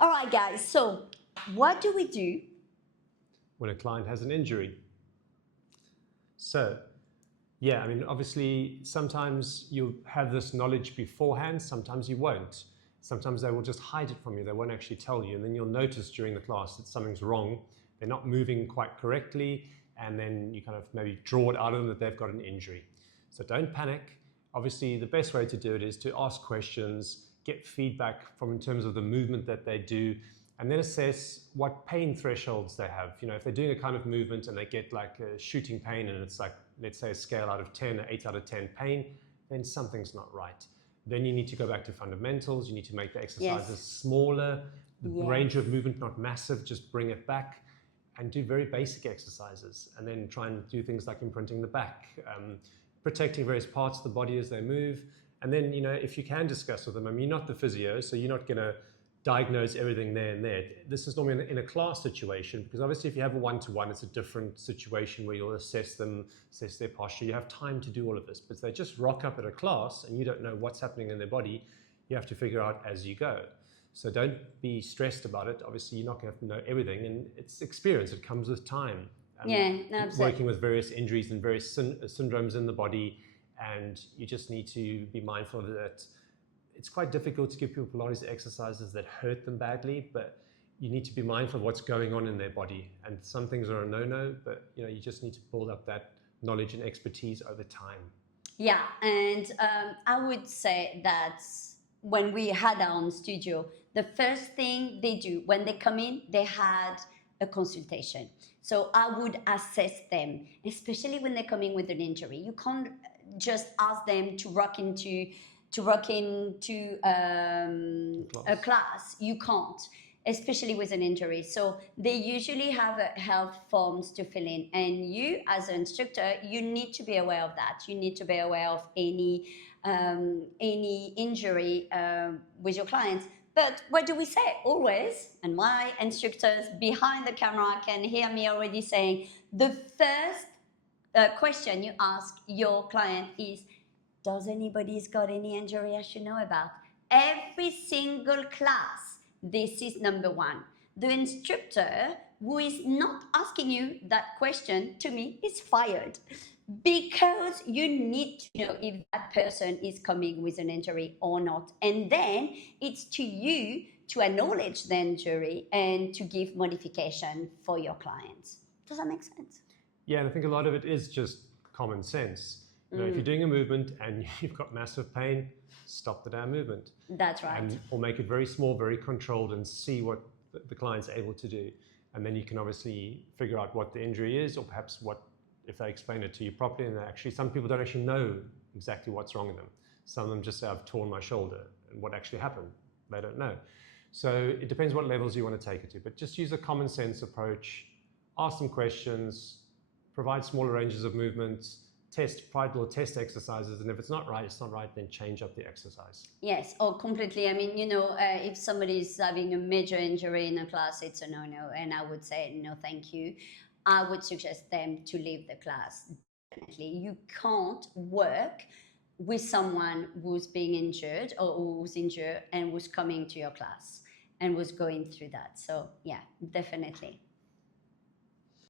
All right, guys. So what do we do when a client has an injury? So, yeah, I mean, obviously, sometimes you have this knowledge beforehand, sometimes you won't. Sometimes they will just hide it from you. They won't actually tell you. And then you'll notice during the class that something's wrong. They're not moving quite correctly. And then you kind of maybe draw it out of them that they've got an injury. So don't panic. Obviously, the best way to do it is to ask questions, get feedback from in terms of the movement that they do, and then assess what pain thresholds they have. You know, if they're doing a kind of movement and they get like a shooting pain and it's like, let's say a scale out of 10 or 8 out of 10 pain, then something's not right. Then you need to go back to fundamentals. You need to make the exercises smaller, the range of movement not massive, just bring it back and do very basic exercises. And then try and do things like imprinting the back, protecting various parts of the body as they move. And then, you know, if you can discuss with them, I mean, you're not the physio, so you're not going to diagnose everything there and there. This is normally in a class situation, because obviously if you have a one-to-one, it's a different situation where you'll assess them, assess their posture. You have time to do all of this, but if they just rock up at a class and you don't know what's happening in their body, you have to figure out as you go. So don't be stressed about it. Obviously, you're not going to have to know everything, and it's experience. It comes with time. Working with various injuries and various syndromes in the body, and you just need to be mindful of that. It's quite difficult to give people Pilates exercises that hurt them badly, but you need to be mindful of what's going on in their body. And some things are a no-no, but you know, you just need to build up that knowledge and expertise over time. Yeah, and I would say that when we had our own studio, the first thing they do when they come in, they had a consultation. So I would assess them, especially when they're coming with an injury. You can't just ask them to rock into a class. You can't, especially with an injury. So they usually have health forms to fill in, and you as an instructor, you need to be aware of that. You need to be aware of any injury with your clients. But what do we say always? And my instructors behind the camera can hear me already saying, the first question you ask your client is, does anybody's got any injury I should know about? Every single class, this is number one. The instructor who is not asking you that question, to me, is fired. Because you need to know if that person is coming with an injury or not. And then it's to you to acknowledge the injury and to give modification for your clients. Does that make sense? Yeah, and I think a lot of it is just common sense. You know, if you're doing a movement and you've got massive pain, stop the damn movement. That's right. Or make it very small, very controlled, and see what the client's able to do. And then you can obviously figure out what the injury is, or perhaps what, if they explain it to you properly. And actually, some people don't actually know exactly what's wrong with them. Some of them just say, I've torn my shoulder, and what actually happened, they don't know. So it depends what levels you want to take it to, but just use a common sense approach, ask them questions, provide smaller ranges of movements, provide little test exercises, and if it's not right, then change up the exercise. Yes, oh, completely. I mean, you know, if somebody is having a major injury in a class, it's a no-no, and I would say, no, thank you. I would suggest them to leave the class. Definitely. You can't work with someone who's being injured or who's injured and who's coming to your class and was going through that. So yeah, definitely.